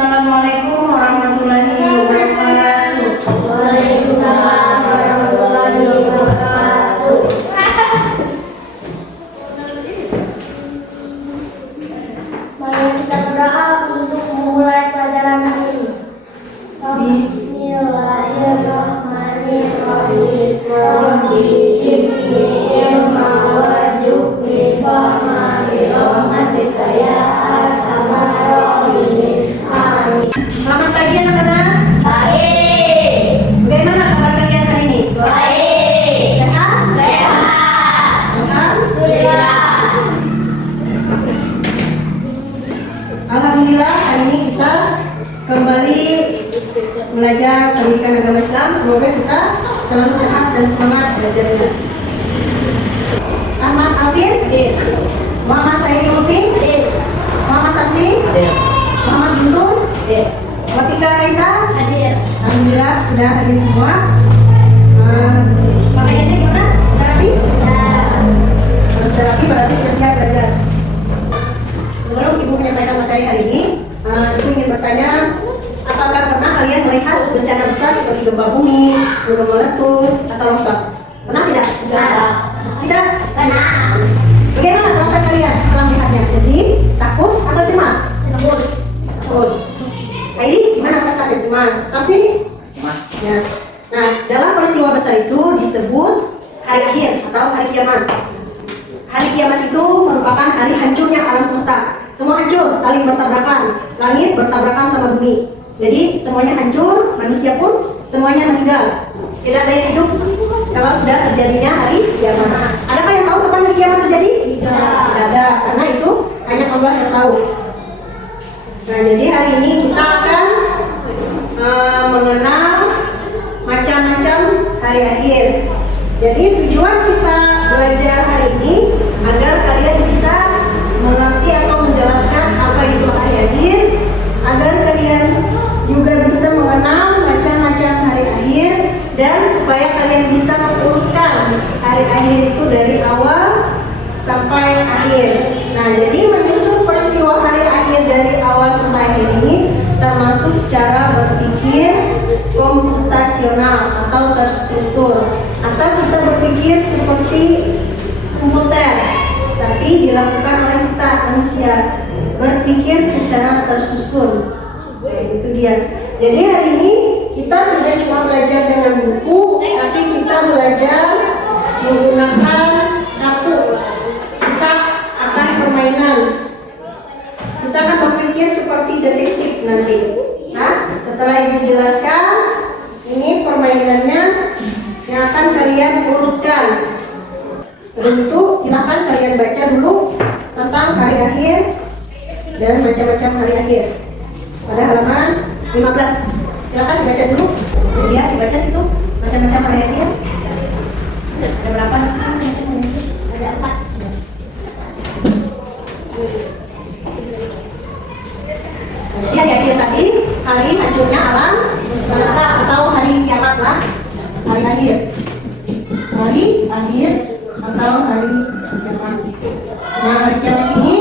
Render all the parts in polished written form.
Assalamualaikum warahmatullahi wabarakatuh. Waalaikumsalam warahmatullahi wabarakatuh. Mari kita berdoa untuk memulai pelajaran hari ini. Bismillahirrahmanirrahim. Rabbi zidni ilma warzuqni fahma birahmatika ya arhamar rahimin. Amin. Selamat pagi anak-anak. Baik. Bagaimana kabar kalian hari ini? Baik. Sehat? Sehat. Alhamdulillah. Alhamdulillah, hari ini kita kembali belajar pendidikan agama Islam. Semoga kita selalu sehat dan semangat belajarnya. Ahmad Alvin? Hadir. Muhammad Tairi Ulfi? Hadir. Muhammad Samsi? Hadir. Muhammad Guntur? Hadir. Watika Raisa? Hadir. Alhamdulillah sudah hadir semua. Pakaiannya gimana? Sudah rapi? Kalau sudah rapi berarti sudah siap belajar. Sebelum Ibu menyampaikan materi hari ini, Ibu ingin bertanya, apakah pernah kalian melihat bencana besar seperti gempa bumi, gunung meletus, atau longsor? Pernah tidak? Tidak. Tidak? Karena Bagaimana perasaan kalian setelah melihatnya? Sedih, takut, atau cemas? sebut Takut. Ini gimana perasaannya? Cemas? Samsi? Mas, Ya. Nah, dalam peristiwa besar itu disebut hari akhir atau hari kiamat. Hari kiamat itu merupakan hari hancurnya alam semesta. Semua hancur, saling bertabrakan. Langit bertabrakan sama bumi. Jadi semuanya hancur, manusia pun semuanya meninggal. Tidak ada yang hidup kalau sudah terjadinya hari kiamat. Adakah yang tahu kapan hari kiamat terjadi? Tidak ada, karena itu hanya Allah yang tahu. Nah, jadi hari ini kita akan mengenal macam-macam hari akhir. Jadi tujuan kita belajar hari ini agar kalian bisa mengerti atau menjelaskan apa itu hari akhir, agar kalian juga bisa mengenal macam-macam hari akhir, dan supaya kalian bisa mengurutkan hari akhir itu dari awal sampai akhir. Nah, jadi menyusun peristiwa hari akhir dari awal sampai akhir ini termasuk cara berpikir komputasional atau terstruktur, atau kita berpikir seperti komputer, tapi dilakukan oleh kita manusia, berpikir secara tersusun. Itu dia. Jadi hari ini kita tidak cuma belajar dengan buku, tapi kita belajar menggunakan kartu. Kita akan permainan. Kita akan berpikir seperti detektif nanti. Nah, setelah Ibu jelaskan, ini permainannya yang akan kalian urutkan. Sebelum itu, silakan kalian baca dulu tentang hari akhir dan macam-macam hari akhir. Pada halaman 15. Silakan dibaca dulu. Ya, dibaca situ macam-macam hari akhir. Ada berapa di sini? Ada 4. Jadi hari akhir tadi, hari hancurnya alam semesta atau hari kiamat lah. Hari akhir. Hari akhir atau hari kiamat. Nah, hari kiamat ini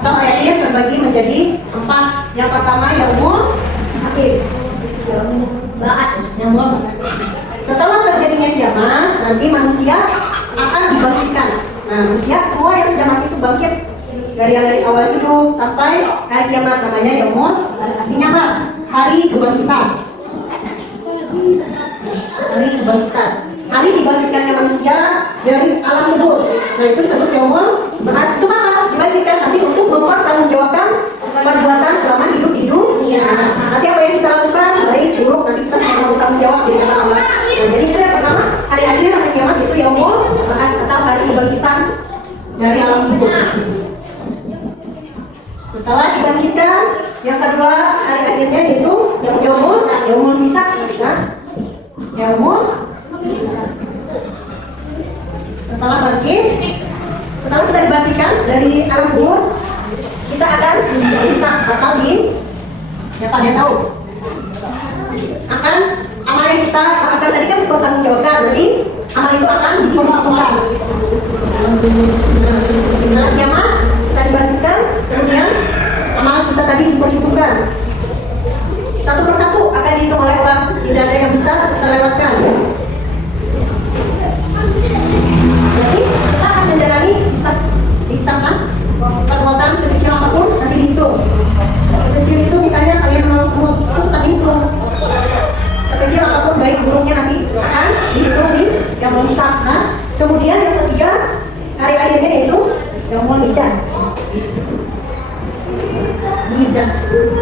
atau hari akhir terbagi menjadi 4. Yang pertama yaumul akhir. Yaumul akhir. Setelah terjadinya kiamat, nanti manusia akan dibangkitkan. Nah, manusia semua yang sudah mati itu bangkit dari awal hidup sampai hari kiamat, namanya yaumul akhir. Artinya apa? Hari kebangkitan. Hari kebangkitan. Hari dibangkitkannya manusia dari alam kubur. Nah, itu disebut yaumul akhir. Itu apa? Dibangkitkan nanti untuk mempertanggungjawabkan perbuatan selama hidup di dunia. Nanti apa yang kita lakukan, baik buruk, nanti kita sama-sama bertanggung jawab di hadapan Allah. Nah, jadi itu yang pertama, hari akhir, hari kiamat itu yaumul akhir atau hari kebangkitan dari alam kubur. Setelah dibangkitkan, yang kedua hari akhirnya yaitu yaumul hisab. Nah, yaumul hisab. Setelah bangkit, setelah kita dibangkitkan dari alam kubur, kita akan hisab atau siapa dia tahu akan amal yang kita lakukan tadi kan bertanggungjawabkan, nanti amal itu akan diperhitungkan. Setelah kiamat kita dibangkitkan, kemudian amal kita tadi diperhitungkan.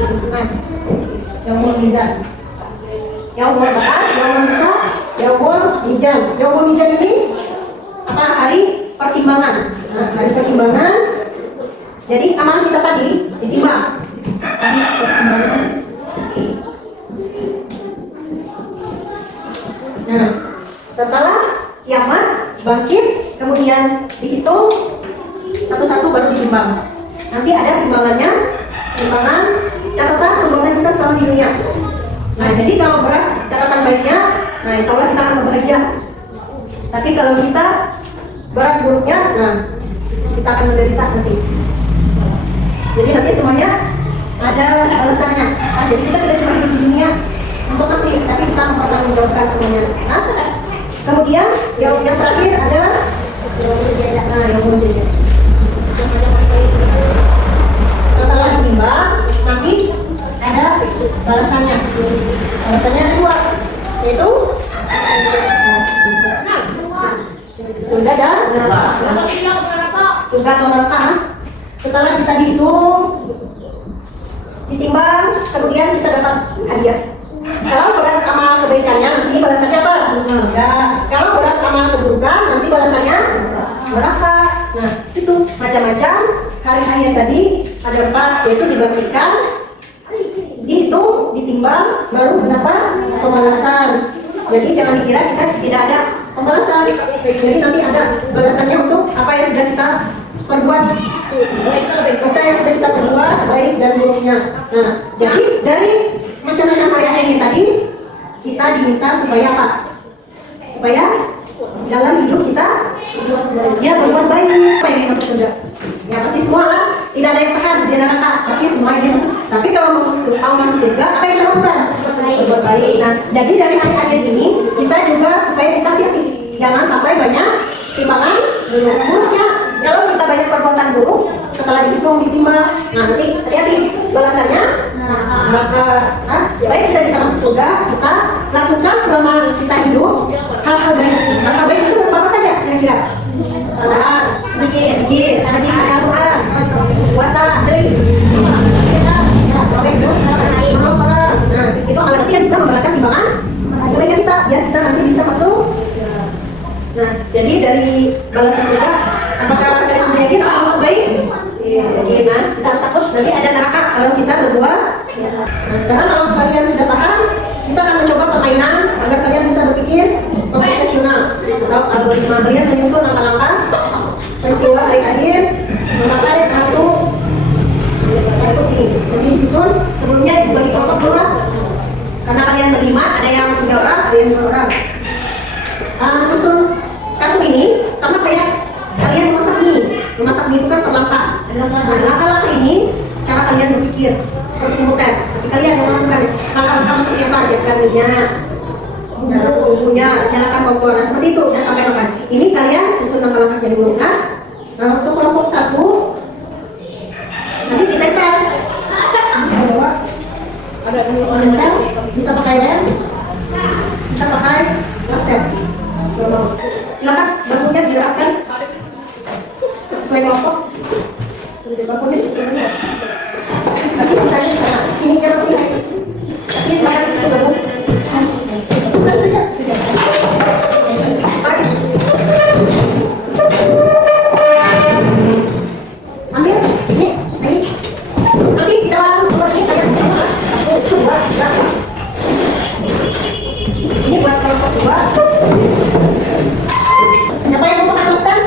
mizan. Yaumul mizan. Yaumul bakas, yaumul misa, yaumul mizan. Yaumul mizan ini apa? Hari pertimbangan. Nah, hari pertimbangan. Jadi amal kita tadi ditimbang. Hari pertimbangan. Nah, setelah kiamat bangkit, kemudian dihitung satu-satu baru ditimbang. Nanti ada timbangannya, timbangan catatan timbangan kita selama di dunia. Nah, jadi kalau berat catatan baiknya, nah insya Allah kita akan berbahagia. Tapi kalau kita berat buruknya, nah kita akan menderita nanti. Jadi nanti semuanya ada balasannya. Nah, jadi kita tidak cuma hidup di dunia untuk nanti, tapi kita mempertanggungjawabkan semuanya. Nah, kemudian yang terakhir adalah yang berbeda. Setelah ditimbang, nanti ada balasannya. Balasannya ada dua, yaitu surga dan neraka. Surga atau neraka. Setelah kita dihitung, ditimbang, kemudian kita dapat hadiah. Kalau berat amal kebaikannya, nanti balasannya apa? Surga. Kalau berat amal keburukan, nanti balasannya neraka. Nah, itu macam-macam. Hari akhir tadi ada 4, yaitu dibangkitkan, dihitung, ditimbang, baru mendapat pembalasan. Jadi jangan dikira kita tidak ada pembalasan. Jadi nanti ada balasannya untuk apa yang sudah kita perbuat. Kita yang sudah kita perbuat baik dan buruknya. Nah, jadi dari macam-macam hari akhir ini tadi kita diminta supaya apa? Supaya dalam hidup kita ya berbuat baik. Apa yang masuk surga? Ya pasti semua lah. Tidak ada yang tahan di neraka. Pasti semua yang masuk. Tapi kalau masuk surga, apa yang kita lakukan? Berbuat baik. Nah, jadi dari hari akhir ini kita juga supaya kita hati-hati. Jangan sampai banyak timbangan buruknya. Kalau kita banyak perbuatan buruk, setelah dihitung, ditimbang, nanti hati-hati balasannya neraka. Nah, supaya kita bisa masuk surga, kita lakukan selama kita hidup hal-hal baik. Hal-hal baik itu apa saja kira-kira? Salat, zikir, haji, Al-Quran, puasa, dari nah, itu amal yang bisa memberatkan timbangan kebaikan kita, biar kita nanti bisa masuk. Nah, jadi dari balasan surga, apakah kalian sudah yakin amal baik? Yakin, nah, kita harus takut nanti ada neraka kalau kita berbuat. Nah, sekarang kalau kalian sudah paham, kita akan mencoba permainan agar kalian bisa berpikir komputasional atau algoritma. Kalian menyusun langkah-langkah peristiwa hari akhir, memakai kartu ini. Jadi disusun sebelumnya dibagi kelompok dulu lah. Karena kalian berlima, ada yang 3 orang, ada yang 2 orang. Menyusun kartu ini sama kayak kalian memasak mie. Memasak mie itu kan per langkah. Nah, langkah-langkah ini cara kalian berpikir seperti komputer. Tapi kalian yang melakukan langkah-langkah masaknya apa? Siapkan minyak, bumbunya, nyalakan kompor. Nah, seperti itu. Dan sampai makan. Ini kalian susun langkah-langkahnya dulu. Nah, untuk kelompok 1 nanti ditempel. Ada ditempel, bisa pakai lem, bisa pakai plaster. Silakan bangkunya digerakkan sesuai kelompok. Bangkunya disusun dulu. Nanti sisanya di sana. Sini jangan pilih. Sini silakan di situ gabung. Ambil ini. Nanti kita lakukan ini kalian semua. Ini buat kelompok 2. Siapa yang mau makan roastan?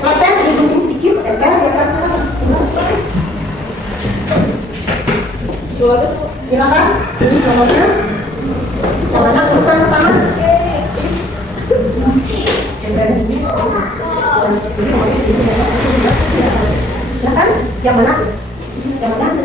Roastan digunting sedikit, tempel di atas sana. Silakan, tulis nomornya. Silakan urutan pertama. Silakan, yang mana? Yang mana?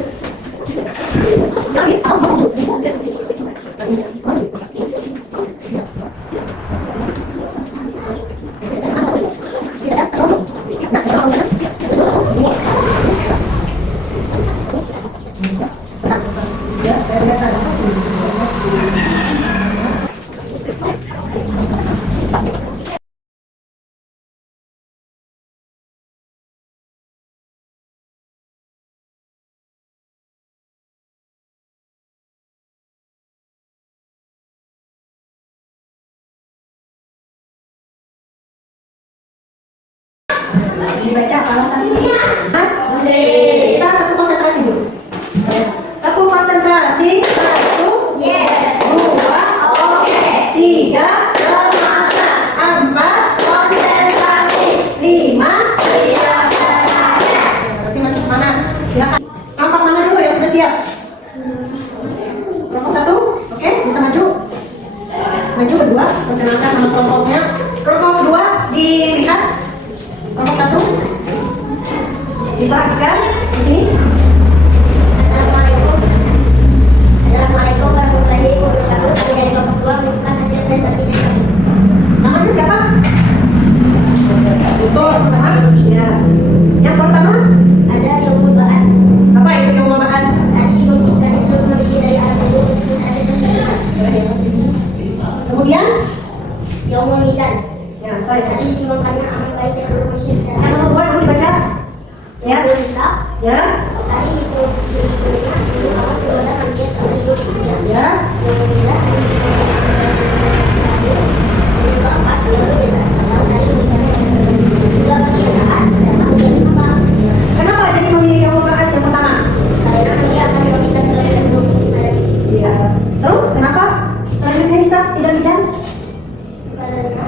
Dibaca alasan ini. Kita tepuk konsentrasi dulu. Tepuk konsentrasi. 1, Yes. 2, Oke. 3, Semangat. 4, Konsentrasi. 5. Siap belajar. Berarti masih semangat. Silakan. Kelompok mana dulu yang sudah siap? Kelompok 1, oke, bisa maju. Maju kedua, perkenalkan nama kelompoknya. Kelompok kedua dilihat. Kelompok 1 diperhatikan di sini. Assalamualaikum. Assalamualaikum warahmatullahi wabarakatuh. Kami dari kelompok 2 merupakan hasil prestasi kami. Namanya siapa? Betul, sama? Ya. Yang pertama, Ada yang membahas. apa itu yang membahas? Tadi membuktikan seluruh manusia dari alam kubur dan ada yang Kemudian, yang memizan. ya, baik. Tadi ditimbangkannya amal baik dan buruk manusia secara Yang nomor 2 dulu dibaca. Ya, yang hisab. ya, Tadi itu diberikan seluruh amal perbuatan manusia selama hidup di dunia. ya. Yang memizan. Yang keempat, yang berjasa. Atau dari memberikan juga bagi yang taat dan menjadi apa? Kenapa jadi memilih yang membahas yang pertama? Karena manusia akan memberikan terlebih dahulu Ya. Terus, kenapa selanjutnya hisab tidak bicara? karena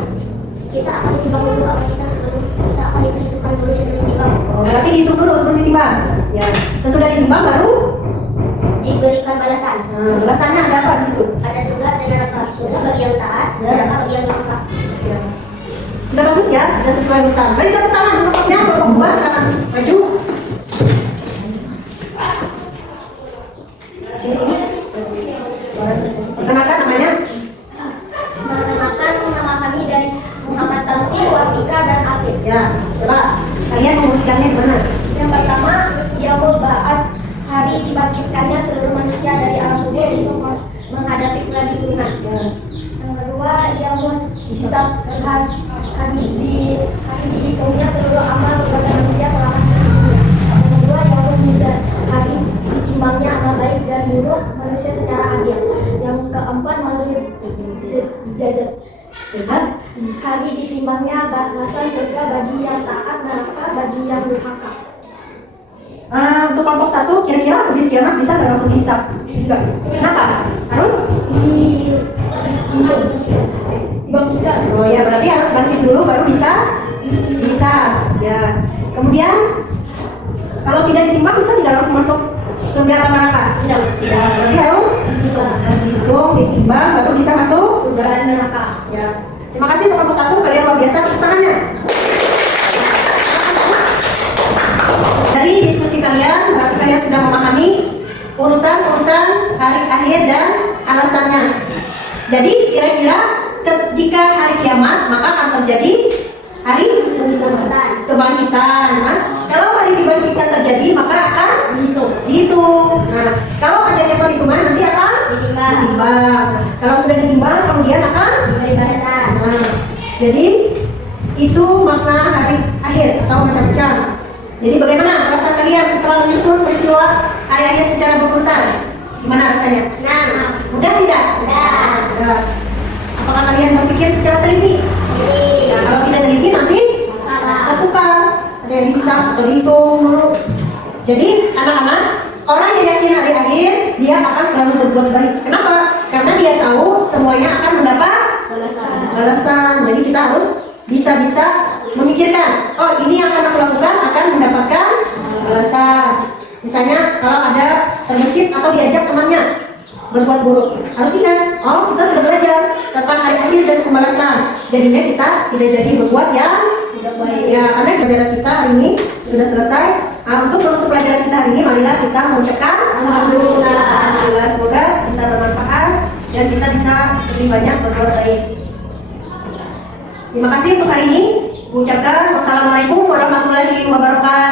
kita akan ditimbang dulu amal kita sebelum kita akan diperhitungkan dulu sebelum ditimbang. Oh, berarti dihitung dulu sebelum ditimbang. Ya. Sesudah ditimbang baru Diberikan balasan. balasannya ada apa di situ? Ada surga dan neraka. Surga bagi yang taat, Ya. neraka bagi yang durhaka. Ya. Sudah bagus ya, sudah sesuai urutan. Mari tepuk tangan kelompoknya, kelompok 2 silakan maju. Sini sini. Perkenalkan namanya. Perkenalkan nama kami dari Muhammad Samsi, Wafika dan Afif. Ya, coba kalian membuktikannya gimana? Yang pertama, Yaumul Ba'ats, hari dibangkitkannya seluruh manusia dari alam kubur untuk menghadapi kelak di dunia. Ya. Yang kedua, Yaumul Hisab, hari dihitungnya seluruh amal perbuatan manusia selama hidup di dunia. Yang kedua, Yaumul Mizan, hari ditimbangnya amal baik dan buruk manusia secara adil. Yang keempat, Maghrib Jajat. Hari ditimbangnya balasan surga bagi yang taat, neraka bagi yang durhaka. Untuk kelompok 1 kira-kira habis kiamat bisa nggak langsung dihisap? Enggak. Kenapa? Harus? Dibangkitkan. Oh ya, berarti harus bangkit dulu baru bisa dihisap. Ya. Kemudian kalau tidak ditimbang bisa tidak langsung masuk surga atau neraka? Tidak. Ya, berarti harus dihitung, ditimbang baru bisa masuk surga dan neraka. Ya. Terima kasih untuk kelompok 1, kalian luar biasa, tepuk tangannya. Dari diskusi kalian, berarti kalian sudah memahami urutan-urutan hari akhir dan alasannya. Jadi kira-kira jika hari kiamat maka akan terjadi hari kebangkitan. Nah, kalau hari dibangkitkan terjadi maka akan dihitung. Nah, kalau adanya perhitungan nanti akan ditimbang. Kalau sudah ditimbang kemudian akan Diberi balasan. Nah, jadi itu makna hari akhir atau macam-macam. Jadi bagaimana perasaan kalian setelah menyusun peristiwa hari akhir secara berurutan? Gimana rasanya? Senang. Mudah tidak? Mudah. Mudah. Apakah kalian berpikir secara teliti? Jadi, Nah, kalau tidak teliti nanti lakukan. Ada yang bisa atau dihitung dulu. Jadi anak-anak, orang yang yakin hari akhir dia akan selalu berbuat baik. Kenapa? Karena dia tahu semuanya akan mendapat balasan. Jadi kita harus bisa-bisa memikirkan, oh ini yang akan aku lakukan akan mendapatkan balasan. Misalnya kalau ada terbesit atau diajak temannya berbuat buruk, harus ingat, oh kita sudah belajar tentang hari akhir dan pembalasan. Jadinya kita tidak jadi berbuat yang tidak baik. Ya, karena pelajaran kita hari ini sudah selesai. Untuk menutup pelajaran kita hari ini, marilah kita mengucapkan alhamdulillah. Alhamdulillah, semoga bisa bermanfaat dan kita bisa lebih banyak berbuat baik. Terima kasih untuk hari ini. Ucapkan wassalamualaikum warahmatullahi wabarakatuh.